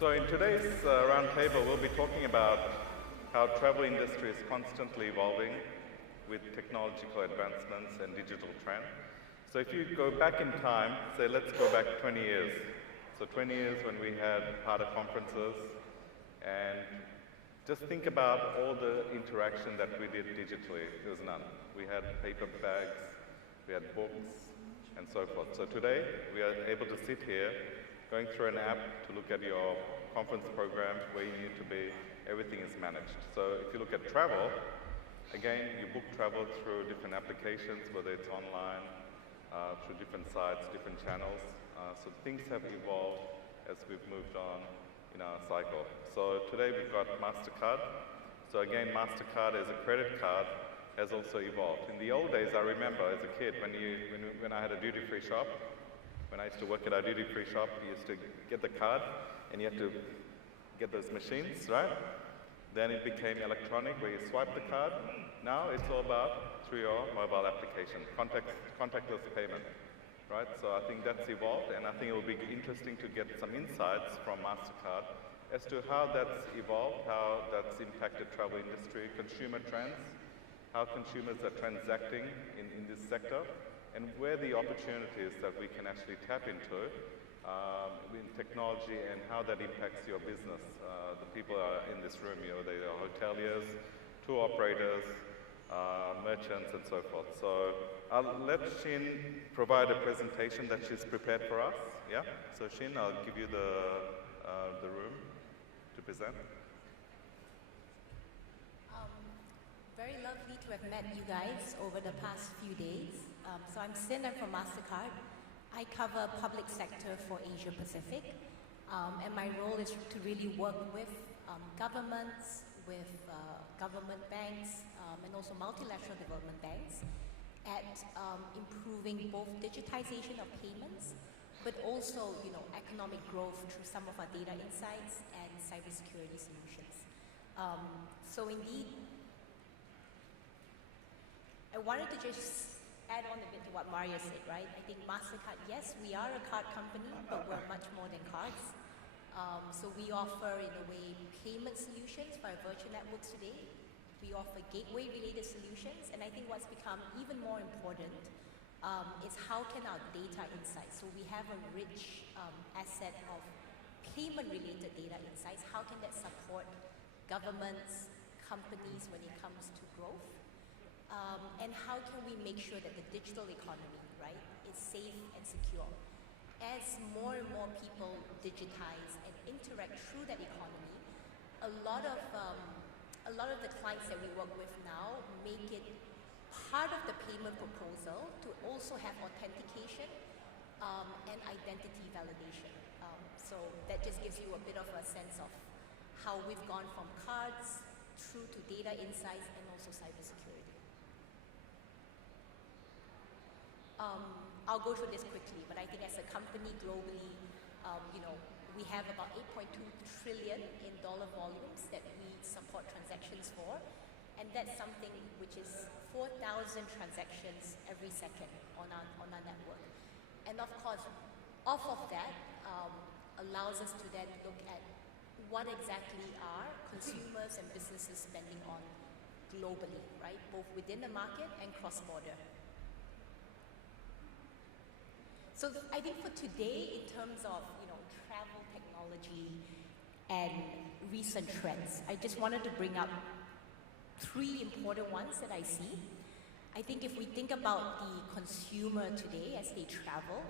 So in today's roundtable, we'll be talking about how travel industry is constantly evolving with technological advancements and digital trends. So if you go back in time, say let's go back 20 years. So 20 years when we had harder conferences, and just think about all the interaction that we did digitally. There was none. We had paper bags, we had books, and so forth. So today, we are able to sit here, going through an app to look at your conference program, where you need to be. Everything is managed. So if you look at travel, again, you book travel through different applications, whether it's online, through different sites, different channels. So things have evolved as we've moved on in our cycle. So today we've got Mastercard. So again, Mastercard as a credit card has also evolved. In the old days, I remember as a kid, when I had a duty-free shop, when I used to work at our duty-free shop, you used to get the card, and you had to get those machines, right? Then it became electronic, where you swipe the card. Now it's all about through your mobile application, contactless payment, right? So I think that's evolved, and I think it will be interesting to get some insights from Mastercard as to how that's evolved, how that's impacted travel industry, consumer trends, how consumers are transacting in this sector, and where the opportunities that we can actually tap into in technology, and how that impacts your business. The people are in this room, they are hoteliers, tour operators, merchants, and so forth. So I'll let Shin provide a presentation that she's prepared for us. Yeah. So Shin, I'll give you the room to present. Very lovely to have met you guys over the past few days. So I'm Sin, I'm from Mastercard. I cover public sector for Asia Pacific, and my role is to really work with governments, with government banks, and also multilateral development banks at improving both digitization of payments, but also, economic growth through some of our data insights and cybersecurity solutions. So indeed, I wanted to just add on a bit to what Mario said, right? I think Mastercard, yes, we are a card company, but we're much more than cards. So we offer, in a way, payment solutions via virtual networks today. We offer gateway-related solutions, and I think what's become even more important is how can our data insights, so we have a rich asset of payment-related data insights, how can that support governments, companies when it comes to growth? And how can we make sure that the digital economy, right, is safe and secure? As more and more people digitize and interact through that economy, a lot of the clients that we work with now make it part of the payment proposal to also have authentication and identity validation. So that just gives you a bit of a sense of how we've gone from cards through to data insights and also cybersecurity. I'll go through this quickly, but I think as a company globally, we have about 8.2 trillion in dollar volumes that we support transactions for, and that's something which is 4,000 transactions every second on our network. And of course, off of that, allows us to then look at what exactly are consumers and businesses spending on globally, right? Both within the market and cross-border. So I think for today, in terms of travel technology and recent trends, I just wanted to bring up 3 important ones that I see. I think if we think about the consumer today as they travel,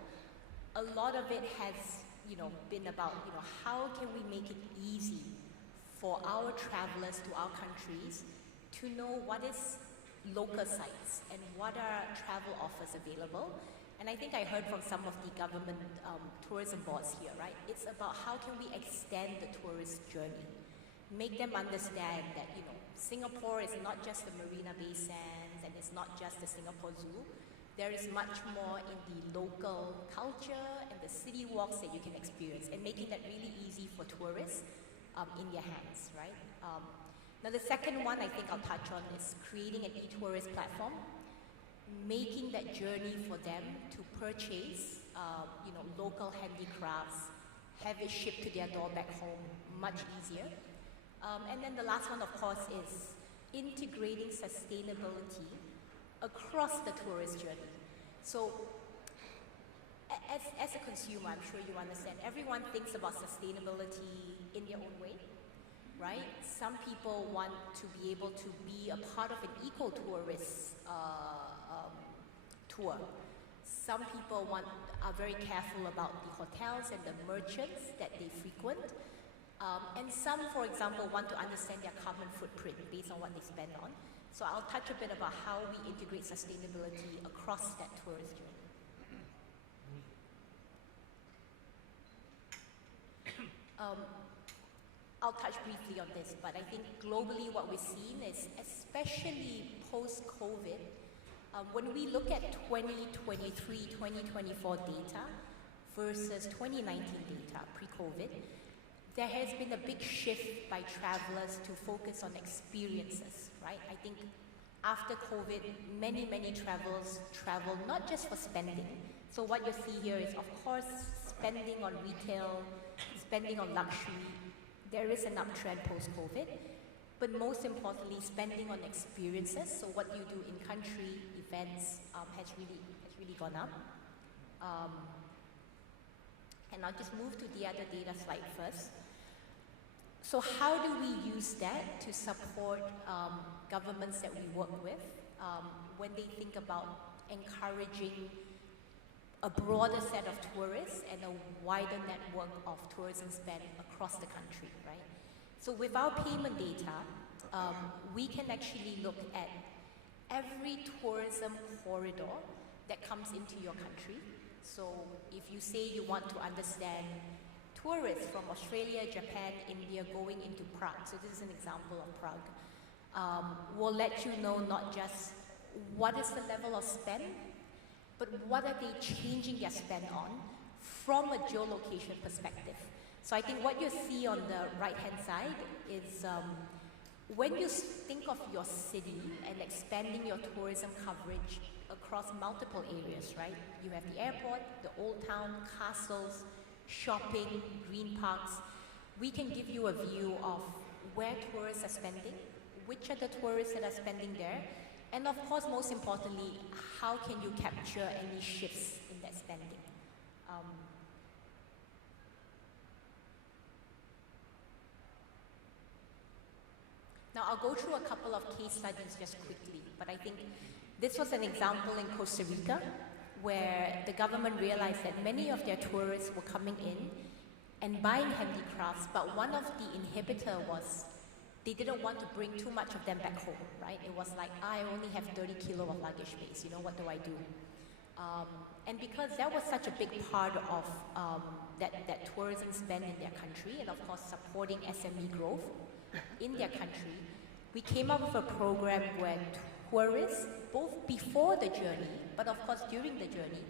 a lot of it has been about how can we make it easy for our travelers to our countries to know what is local sites and what are travel offers available. And I think I heard from some of the government tourism boards here, right? It's about how can we extend the tourist journey, make them understand that, Singapore is not just the Marina Bay Sands and it's not just the Singapore Zoo. There is much more in the local culture and the city walks that you can experience, and making that really easy for tourists in their hands, right? Now the second one I think I'll touch on is creating an e-tourist platform, making that journey for them to purchase, local handicrafts, have it shipped to their door back home much easier. And then the last one, of course, is integrating sustainability across the tourist journey. So as a consumer, I'm sure you understand, everyone thinks about sustainability in their own way, right? Some people want to be able to be a part of an eco-tourist tour. Some people are very careful about the hotels and the merchants that they frequent. And some, for example, want to understand their carbon footprint based on what they spend on. So I'll touch a bit about how we integrate sustainability across that tourist journey. I'll touch briefly on this, but I think globally what we're seeing is, especially post-COVID, when we look at 2023, 2024 data versus 2019 data, pre-COVID, there has been a big shift by travelers to focus on experiences, right? I think after COVID, many travelers travel not just for spending. So what you see here is, of course, spending on retail, spending on luxury. There is an uptrend post-COVID, but most importantly, spending on experiences. So what you do in country, events, has really gone up. And I'll just move to the other data slide first. So how do we use that to support governments that we work with when they think about encouraging a broader set of tourists and a wider network of tourism spend across the country, right? So with our payment data, we can actually look at every tourism corridor that comes into your country. So if you say you want to understand tourists from Australia, Japan, India going into Prague, so this is an example of Prague, we'll let you know not just what is the level of spend, but what are they changing their spend on from a geolocation perspective. So I think what you see on the right-hand side is when you think of your city and expanding your tourism coverage across multiple areas, right? You have the airport, the old town, castles, shopping, green parks. We can give you a view of where tourists are spending, which are the tourists that are spending there, and of course, most importantly, how can you capture any shifts in that spending? Now, I'll go through a couple of case studies just quickly, but I think this was an example in Costa Rica where the government realized that many of their tourists were coming in and buying handicrafts, but one of the inhibitor was they didn't want to bring too much of them back home, right? It was like, I only have 30 kilo of luggage space, you know, what do I do? And because that was such a big part of that tourism spend in their country, and of course supporting SME growth in their country, we came up with a program where tourists, both before the journey, but of course during the journey,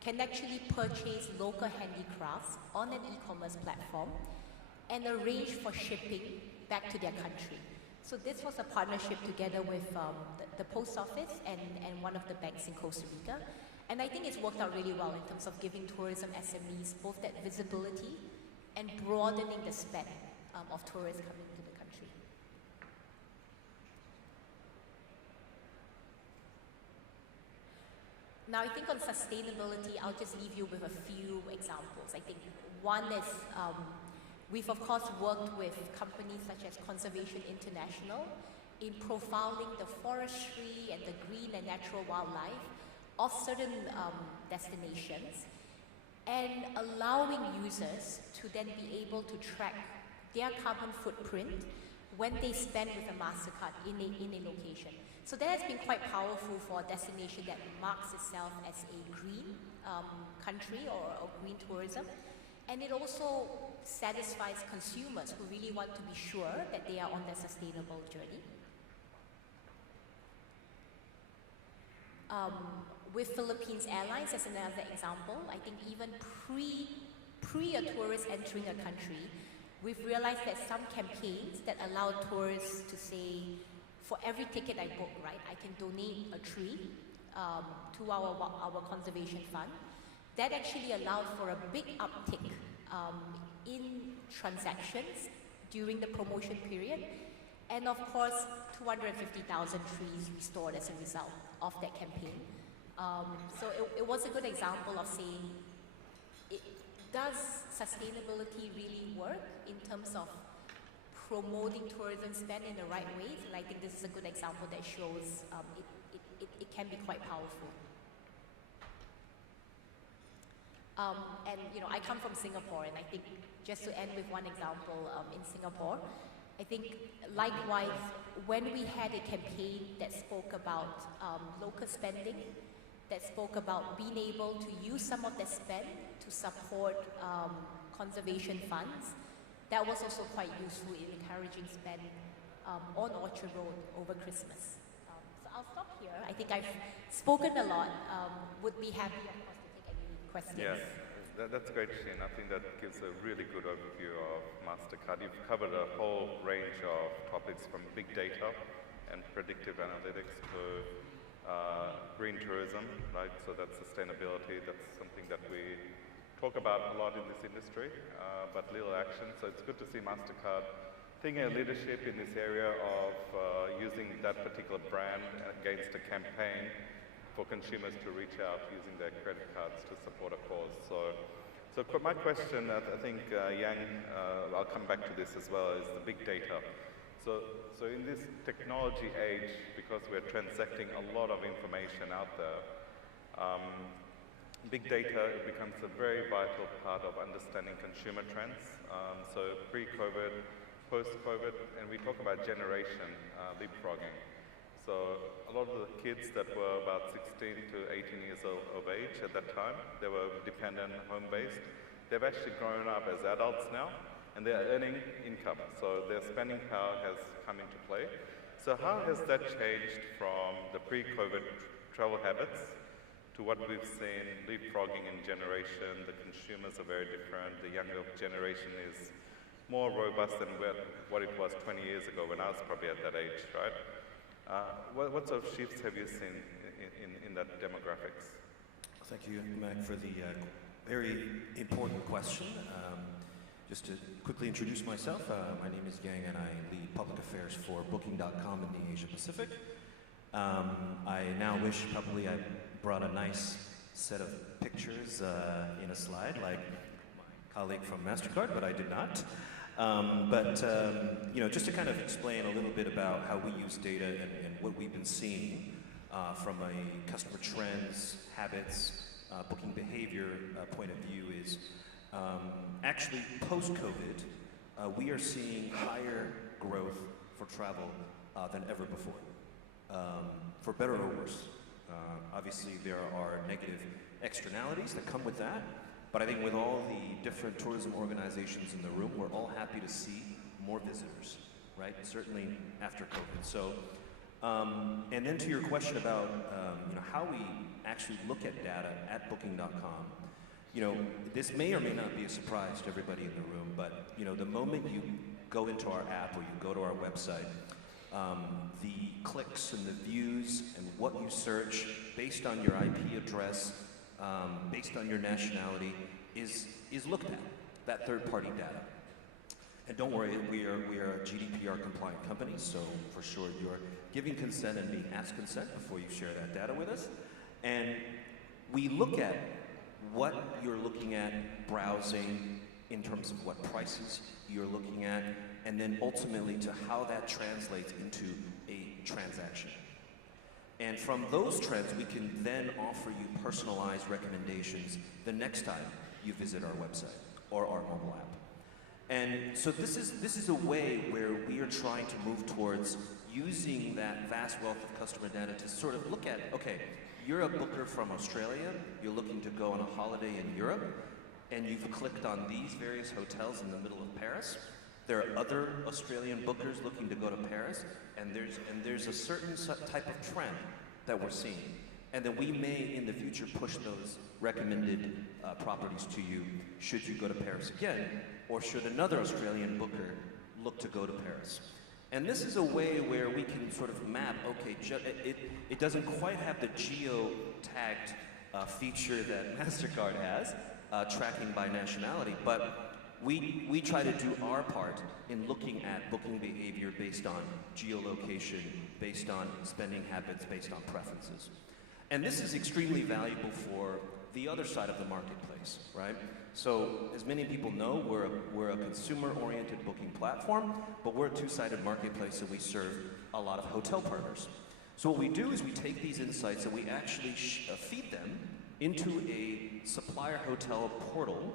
can actually purchase local handicrafts on an e-commerce platform and arrange for shipping back to their country. So this was a partnership together with the post office and one of the banks in Costa Rica. And I think it's worked out really well in terms of giving tourism SMEs both that visibility and broadening the spend of tourists coming to the country. Now, I think on sustainability, I'll just leave you with a few examples. I think one is we've of course worked with companies such as Conservation International in profiling the forestry and the green and natural wildlife of certain destinations and allowing users to then be able to track their carbon footprint when they spend with a Mastercard in a location. So that has been quite powerful for a destination that marks itself as a green country or green tourism. And it also satisfies consumers who really want to be sure that they are on their sustainable journey. With Philippines Airlines as another example, I think even pre a tourist entering a country, we've realized that some campaigns that allow tourists to say, for every ticket I book, right, I can donate a tree to our conservation fund. That actually allowed for a big uptick in transactions during the promotion period. And of course, 250,000 trees restored as a result of that campaign. So it was a good example of saying, does sustainability really work in terms of promoting tourism spend in the right ways? And I think this is a good example that shows it can be quite powerful. And I come from Singapore, and I think just to end with one example, in Singapore, I think likewise, when we had a campaign that spoke about local spending, that spoke about being able to use some of the spend to support conservation funds, that was also quite useful in encouraging spend on Orchard Road over Christmas. So I'll stop here. I think I've spoken a lot. Would be happy, of course, to take any questions. Yes, that's great, Shane. I think that gives a really good overview of Mastercard. You've covered a whole range of topics from big data and predictive analytics to green tourism, right? So that's sustainability. That's something that we talk about a lot in this industry, but little action. So it's good to see Mastercard taking a leadership in this area of using that particular brand against a campaign for consumers to reach out using their credit cards to support a cause. So my question, I think Yang, I'll come back to this as well, is the big data. So in this technology age, because we're transacting a lot of information out there, big data becomes a very vital part of understanding consumer trends. So pre-COVID, post-COVID, and we talk about generation leapfrogging. So a lot of the kids that were about 16 to 18 years of age at that time, they were dependent, home-based. They've actually grown up as adults now, and they're earning income. So their spending power has come into play. So how has that changed from the pre-COVID travel habits to what we've seen, leapfrogging in generation? The consumers are very different. The younger generation is more robust than what it was 20 years ago when I was probably at that age, right? What sort of shifts have you seen in that demographics? Thank you, Mac, for the very important question. Just to quickly introduce myself, my name is Yang and I lead public affairs for Booking.com in the Asia Pacific. I now wish probably I brought a nice set of pictures in a slide like my colleague from Mastercard, but I did not. Just to kind of explain a little bit about how we use data and what we've been seeing from a customer trends, habits, booking behavior point of view is actually post-COVID, we are seeing higher growth for travel than ever before, for better or worse. Obviously, there are negative externalities that come with that. But I think with all the different tourism organizations in the room, we're all happy to see more visitors, right? Certainly after COVID. So, and then to your question about how we actually look at data at Booking.com, this may or may not be a surprise to everybody in the room, but the moment you go into our app or you go to our website, the clicks and the views and what you search based on your IP address, based on your nationality, is looked at, that third-party data. And don't worry, we are a GDPR compliant company, so for sure you're giving consent and being asked consent before you share that data with us. And we look at what you're looking at browsing in terms of what prices you're looking at, and then ultimately to how that translates into a transaction. And from those trends, we can then offer you personalized recommendations the next time you visit our website or our mobile app. And so this is a way where we are trying to move towards using that vast wealth of customer data to sort of look at, okay, you're a booker from Australia, you're looking to go on a holiday in Europe, and you've clicked on these various hotels in the middle of Paris. There are other Australian bookers looking to go to Paris, and there's a certain type of trend that we're seeing. And then we may, in the future, push those recommended properties to you should you go to Paris again, or should another Australian booker look to go to Paris. And this is a way where we can sort of map, okay, it doesn't quite have the geo-tagged feature that Mastercard has, tracking by nationality, but we try to do our part in looking at booking behavior based on geolocation, based on spending habits, based on preferences. And this is extremely valuable for the other side of the marketplace, right? So, as many people know, we're a consumer-oriented booking platform, but we're a two-sided marketplace, and we serve a lot of hotel partners. So what we do is we take these insights and we actually feed them into a supplier hotel portal,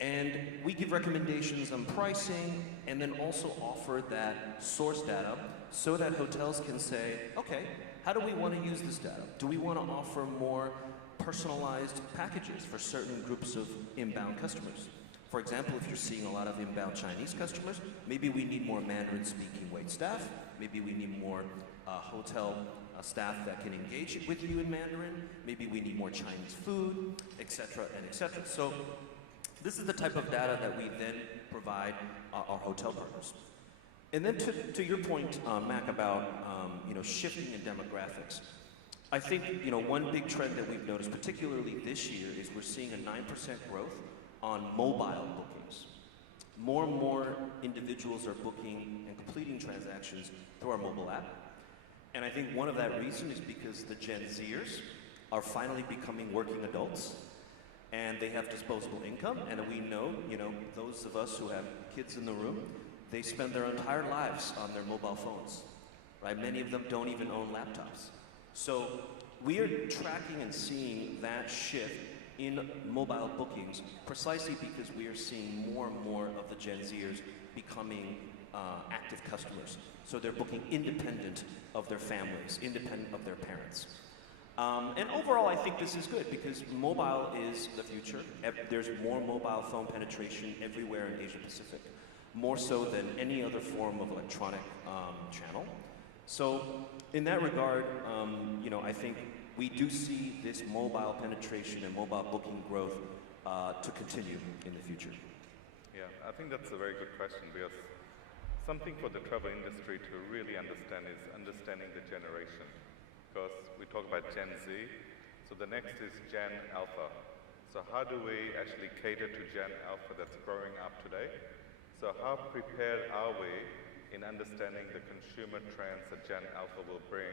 and we give recommendations on pricing, and then also offer that source data so that hotels can say, okay, how do we want to use this data? Do we want to offer more personalized packages for certain groups of inbound customers? For example, if you're seeing a lot of inbound Chinese customers, maybe we need more Mandarin-speaking wait staff. Maybe we need more hotel staff that can engage with you in Mandarin. Maybe we need more Chinese food, etc., and etc. So this is the type of data that we then provide our hotel partners. And then to your point, Mac, about shifting in demographics, I think one big trend that we've noticed, particularly this year, is we're seeing a 9% growth on mobile bookings. More and more individuals are booking and completing transactions through our mobile app. And I think one of that reason is because the Gen Zers are finally becoming working adults, and they have disposable income. And we know, those of us who have kids in the room, they spend their entire lives on their mobile phones, right? Many of them don't even own laptops. So we are tracking and seeing that shift in mobile bookings precisely because we are seeing more and more of the Gen Zers becoming active customers. So they're booking independent of their families, independent of their parents. And overall, I think this is good because mobile is the future. There's more mobile phone penetration everywhere in Asia Pacific, more so than any other form of electronic channel. So in that regard, I think we do see this mobile penetration and mobile booking growth to continue in the future. Yeah, I think that's a very good question, because something for the travel industry to really understand is understanding the generation. Because we talk about Gen Z, so the next is Gen Alpha. So how do we actually cater to Gen Alpha that's growing up today? So how prepared are we in understanding the consumer trends that Gen Alpha will bring,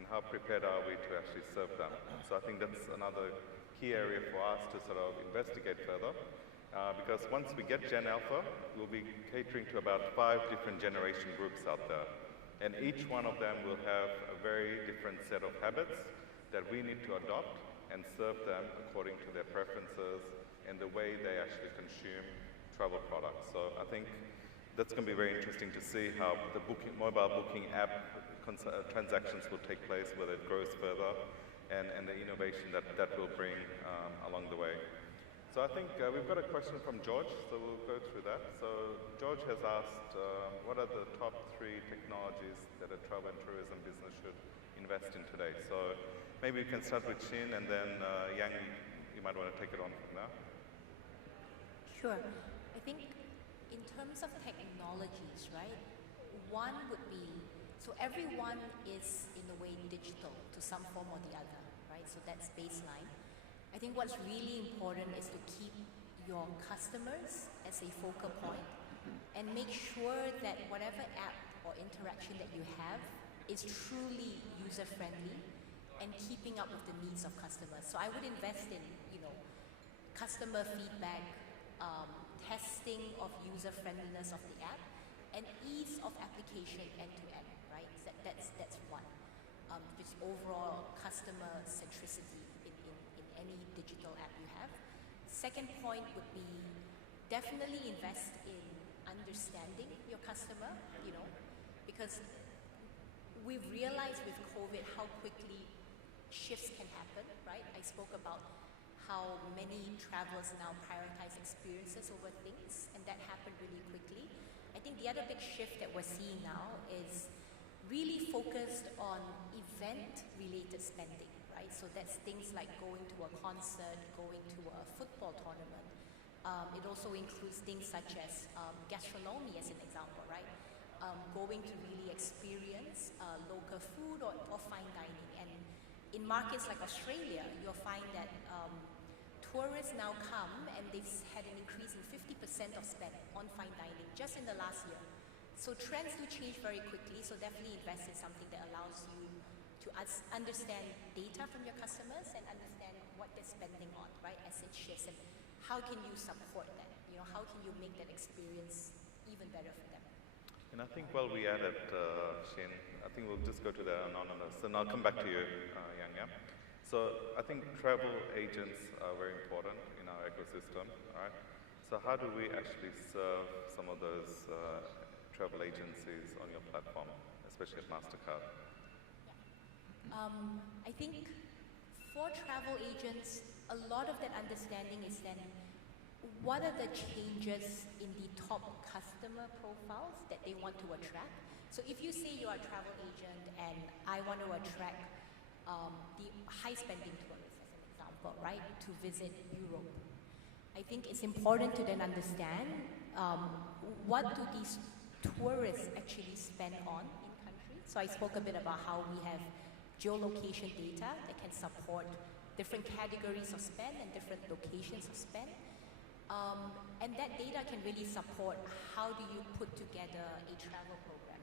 and how prepared are we to actually serve them? So I think that's another key area for us to sort of investigate further, because once we get Gen Alpha, we'll be catering to about 5 different generation groups out there. And each one of them will have a very different set of habits that we need to adopt and serve them according to their preferences and the way they actually consume travel products. So I think that's going to be very interesting to see how the mobile booking app transactions will take place, whether it grows further, and the innovation that will bring along the way. So I think we've got a question from George, so we'll go through that. So George has asked, what are the top 3 technologies that a travel and tourism business should invest in today? So maybe we can start with Shin, and then Yang, you might want to take it on from there. Sure. I think in terms of technologies, right, one would be, so everyone is in a way digital to some form or the other, right? So that's baseline. I think what's really important is to keep your customers as a focal point and make sure that whatever app or interaction that you have is truly user-friendly and keeping up with the needs of customers. So I would invest in, customer feedback, testing of user-friendliness of the app, and ease of application end-to-end, right? That's one. Just overall customer centricity in any digital app you have. Second point would be definitely invest in understanding your customer, because we've realized with COVID how quickly shifts can happen, right? I spoke about how many travelers now prioritize experiences over things, and that happened really quickly. I think the other big shift that we're seeing now is really focused on event-related spending, right? So that's things like going to a concert, going to a football tournament. It also includes things such as gastronomy, as an example, right? Going to really experience local food or fine dining. And in markets like Australia, you'll find that tourists now come and they've had an increase in 50% of spend on fine dining just in the last year. So trends do change very quickly, so definitely invest in something that allows you to understand data from your customers and understand what they're spending on, right, as it shifts, and how can you support that? You know, how can you make that experience even better for them? And I think while we at it, Shin, I think we'll just go to the anonymous, and I'll come back to you, Yang Yam. So I think travel agents are very important in our ecosystem, all right? So how do we actually serve some of those travel agencies on your platform, especially at Mastercard? I think for travel agents, a lot of that understanding is then what are the changes in the top customer profiles that they want to attract. So if you say you're a travel agent and I want to attract the high spending tourists as an example, right, to visit Europe, I think it's important to then understand what do these tourists actually spend on in country. So I spoke a bit about how we have geolocation data that can support different categories of spend and different locations of spend. And that data can really support how do you put together a travel program.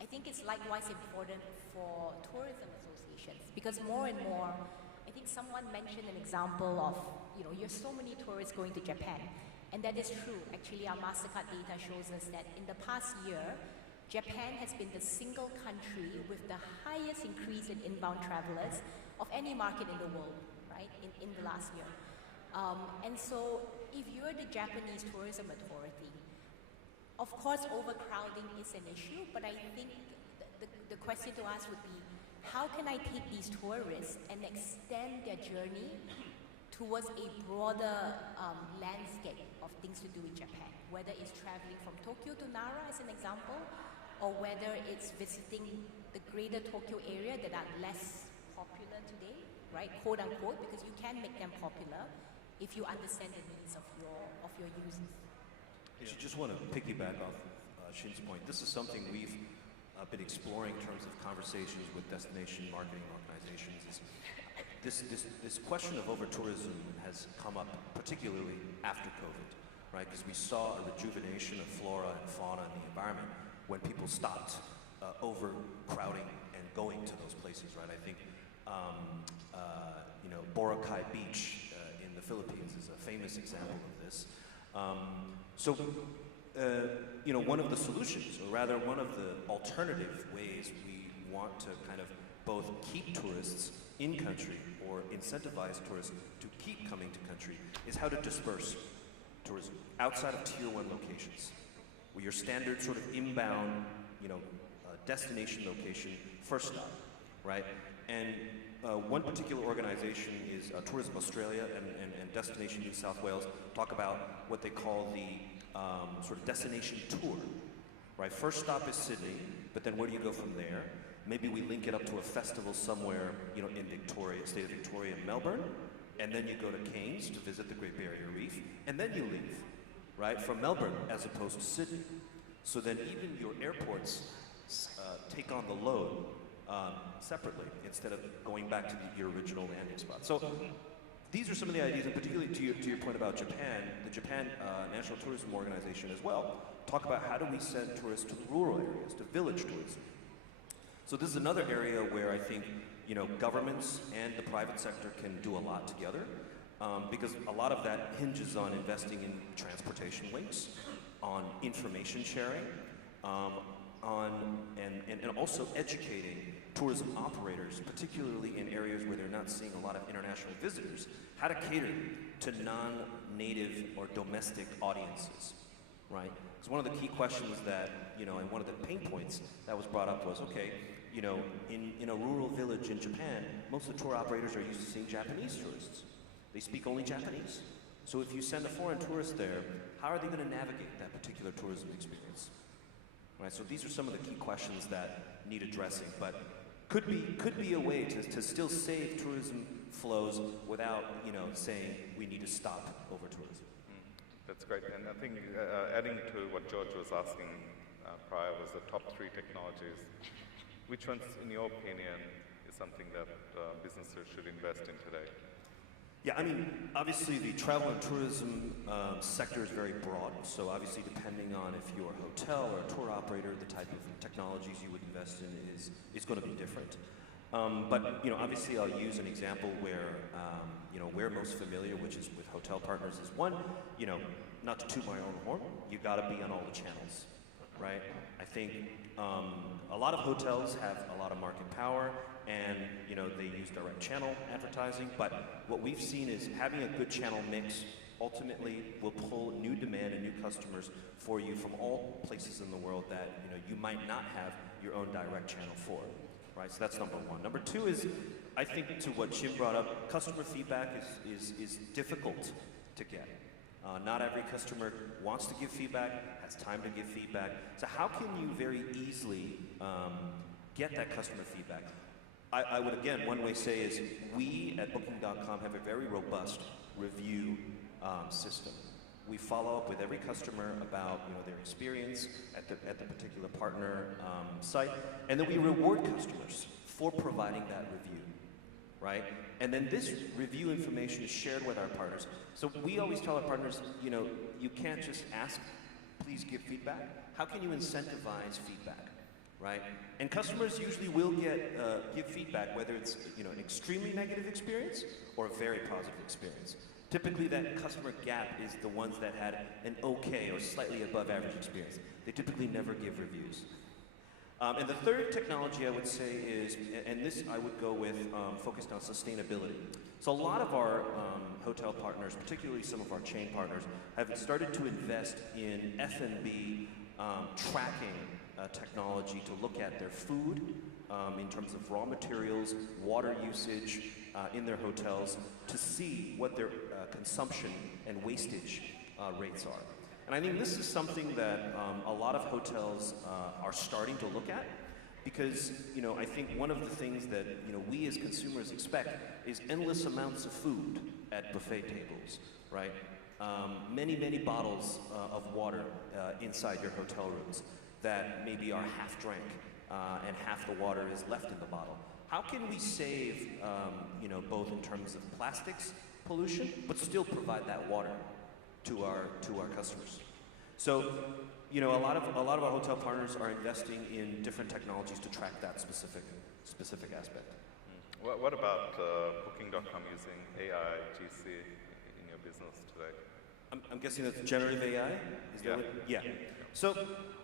I think it's likewise important for tourism associations because more and more, I think someone mentioned an example of, you know, there's so many tourists going to Japan. And that is true. Actually, our Mastercard data shows us that in the past year, Japan has been the single country with the highest increase in inbound travelers of any market in the world, right, in the last year. And so if you're the Japanese Tourism Authority, of course overcrowding is an issue, but I think the question to ask would be, how can I take these tourists and extend their journey towards a broader landscape of things to do in Japan, whether it's traveling from Tokyo to Nara as an example, or whether it's visiting the greater Tokyo area that are less popular today, right, quote unquote, because you can make them popular if you understand the needs of your users. I just want to piggyback off Shin's point. This is something we've been exploring in terms of conversations with destination marketing organizations. This question of over-tourism has come up particularly after COVID, right? Because we saw a rejuvenation of flora and fauna in the environment when people stopped overcrowding and going to those places, right? I think, you know, Boracay Beach in the Philippines is a famous example of this. You know, one of the solutions, or rather one of the alternative ways we want to kind of both keep tourists in country or incentivize tourists to keep coming to country is how to disperse tourism outside of tier 1 locations, where your standard sort of inbound, you know, destination location, first stop, right? And one particular organization is Tourism Australia and Destination New South Wales talk about what they call the sort of destination tour, right? First stop is Sydney, but then where do you go from there? Maybe we link it up to a festival somewhere, you know, in Victoria, state of Victoria, Melbourne, and then you go to Cairns to visit the Great Barrier Reef, and then you leave, right, from Melbourne as opposed to Sydney. So then even your airports take on the load separately instead of going back to your original landing spot. So these are some of the ideas, and particularly to your point about Japan, the Japan National Tourism Organization as well, talk about how do we send tourists to rural areas, to village tourism. So this is another area where I think, you know, governments and the private sector can do a lot together, because a lot of that hinges on investing in transportation links, on information sharing, and also educating tourism operators, particularly in areas where they're not seeing a lot of international visitors, how to cater to non-native or domestic audiences, right? Because one of the key questions that, you know, and one of the pain points that was brought up was, okay, you know, in a rural village in Japan, most of the tour operators are used to seeing Japanese tourists. They speak only Japanese. So if you send a foreign tourist there, how are they going to navigate that particular tourism experience? Right, so these are some of the key questions that need addressing, but could be a way to still save tourism flows without, you know, saying we need to stop over tourism. That's great, and I think adding to what George was asking prior was the top 3 technologies. Which ones, in your opinion, is something that businesses should invest in today? Yeah, I mean, obviously the travel and tourism sector is very broad. So obviously depending on if you're a hotel or a tour operator, the type of technologies you would invest in is going to be different. But obviously I'll use an example where we're most familiar, which is with hotel partners, is one, not to toot my own horn, you got to be on all the channels, right? I think a lot of hotels have a lot of market power, and they use direct channel advertising. But what we've seen is having a good channel mix ultimately will pull new demand and new customers for you from all places in the world that you might not have your own direct channel for. Right, so that's number one. Number two is, I think to what Jim brought up, customer feedback is difficult to get. Not every customer wants to give feedback, has time to give feedback. So how can you very easily get that customer feedback? I would, again, one way say is, we at Booking.com have a very robust review system. We follow up with every customer about their experience at the particular partner site, and then we reward customers for providing that review, right? And then this review information is shared with our partners. So we always tell our partners, you can't just ask, please give feedback. How can you incentivize feedback, right? And customers usually will give feedback, whether it's an extremely negative experience or a very positive experience. Typically, that customer gap is the ones that had an okay or slightly above average experience. They typically never give reviews. And the third technology I would say is, and this I would go with, focused on sustainability. So a lot of our hotel partners, particularly some of our chain partners, have started to invest in F&B tracking technology to look at their food in terms of raw materials, water usage in their hotels, to see what their consumption and wastage rates are. And I think this is something that a lot of hotels are starting to look at, because I think one of the things that we as consumers expect is endless amounts of food at buffet tables, right? Many bottles of water inside your hotel rooms that maybe are half drank and half the water is left in the bottle. How can we save, both in terms of plastics pollution, but still provide that water to our customers? So, a lot of our hotel partners are investing in different technologies to track that specific aspect. What about Booking.com using AI, GC in your business today? I'm guessing that's generative AI? Yeah. So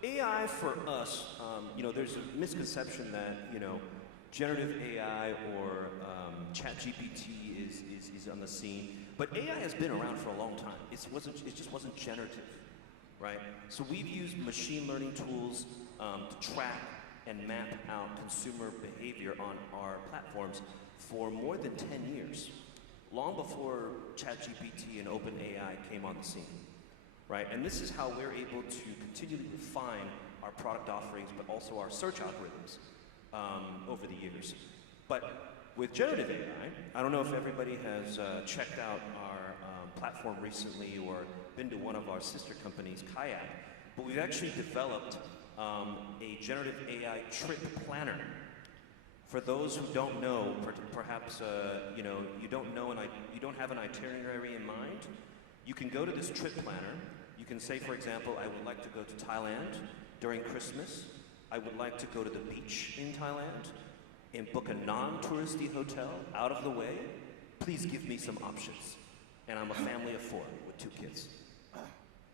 AI for us, there's a misconception that, generative AI or ChatGPT is on the scene. But AI has been around for a long time. It just wasn't generative, right? So we've used machine learning tools to track and map out consumer behavior on our platforms for more than 10 years, long before ChatGPT and OpenAI came on the scene, right? And this is how we're able to continually refine our product offerings, but also our search algorithms over the years. But with generative AI, I don't know if everybody has checked out our platform recently or been to one of our sister companies, Kayak, but we've actually developed a generative AI trip planner. For those who don't know, perhaps you don't know and you don't have an itinerary in mind, you can go to this trip planner. You can say, for example, I would like to go to Thailand during Christmas. I would like to go to the beach in Thailand and book a non-touristy hotel out of the way. Please give me some options. And I'm a family of 4 with 2 kids.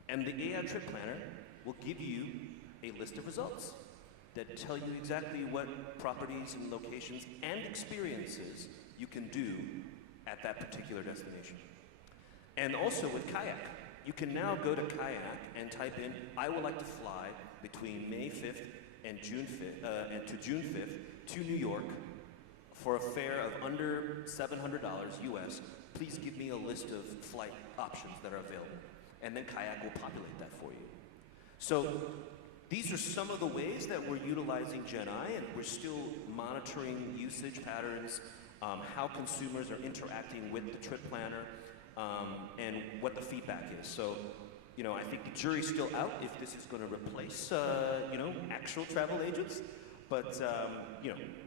And the AI trip planner will give you a list of results that tell you exactly what properties and locations and experiences you can do at that particular destination. And also with Kayak, you can now go to Kayak and type in, I would like to fly between May 5th and June 5th to New York for a fare of under $700 US. Please give me a list of flight options that are available. And then Kayak will populate that for you. So these are some of the ways that we're utilizing Gen I, and we're still monitoring usage patterns, how consumers are interacting with the trip planner, and what the feedback is. So, I think the jury's still out if this is going to replace, actual travel agents. But,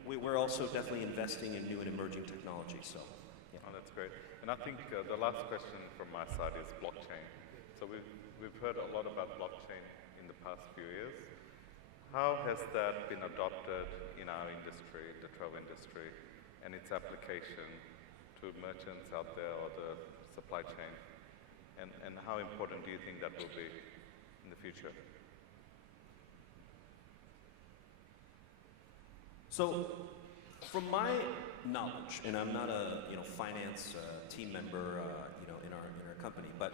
we're also definitely investing in new and emerging technology. So, yeah. Oh, that's great. And I think the last question from my side is blockchain. So we've heard a lot about blockchain in the past few years. How has that been adopted in our industry, the travel industry, and its application to merchants out there or the supply chain? And how important do you think that will be in the future? So, from my knowledge, and I'm not a finance team member in our company, but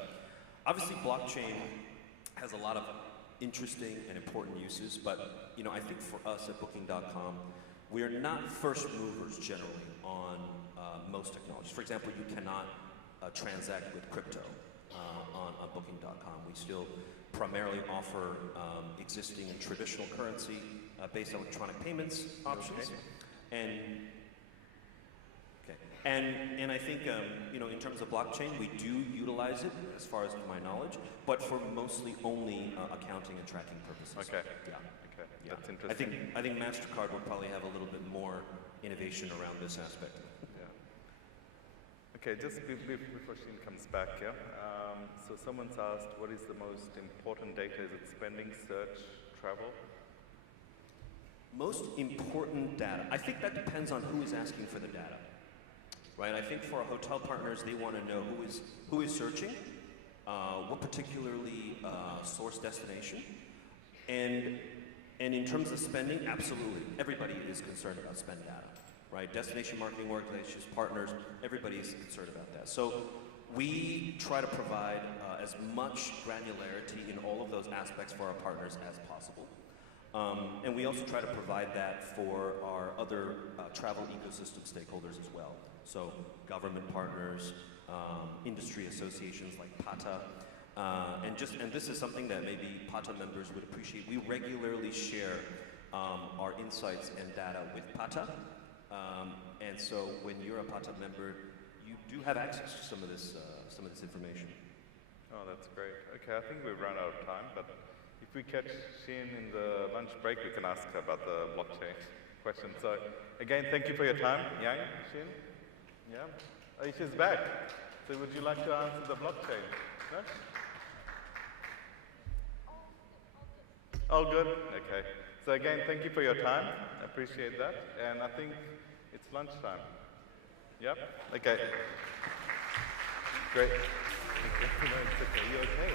obviously blockchain has a lot of interesting and important uses. But I think for us at Booking.com, we are not first movers generally on most technologies. For example, you cannot transact with crypto on Booking.com. We still primarily offer existing and traditional currency based electronic payments options. And I think in terms of blockchain, we do utilize it as far as my knowledge, but for mostly only accounting and tracking purposes. Okay. Yeah. Okay. Yeah. That's interesting. I think Mastercard will probably have a little bit more innovation around this aspect. Okay, just before Sheen comes back, yeah. So someone's asked, what is the most important data? Is it spending, search, travel? Most important data. I think that depends on who is asking for the data, right? I think for our hotel partners, they want to know who is searching, what particularly source destination, and in terms of spending, absolutely, everybody is concerned about spend data. Right, destination marketing organizations, partners, everybody is concerned about that. So we try to provide as much granularity in all of those aspects for our partners as possible. And we also try to provide that for our other travel ecosystem stakeholders as well. So government partners, industry associations like PATA, and this is something that maybe PATA members would appreciate. We regularly share our insights and data with PATA. And so when you're a PATA member, you do have access to some of this information. Oh, that's great. Okay, I think we've run out of time, but if we catch Sheen in the lunch break, we can ask her about the blockchain question. So again, thank you for your time, Yang, Sheen. Yeah. Oh, she's back. So would you like to answer the blockchain? No? All good? Okay. So again, thank you for your time. I appreciate that. And I think it's lunchtime. Yep? Okay. Great. No, it's okay. You okay?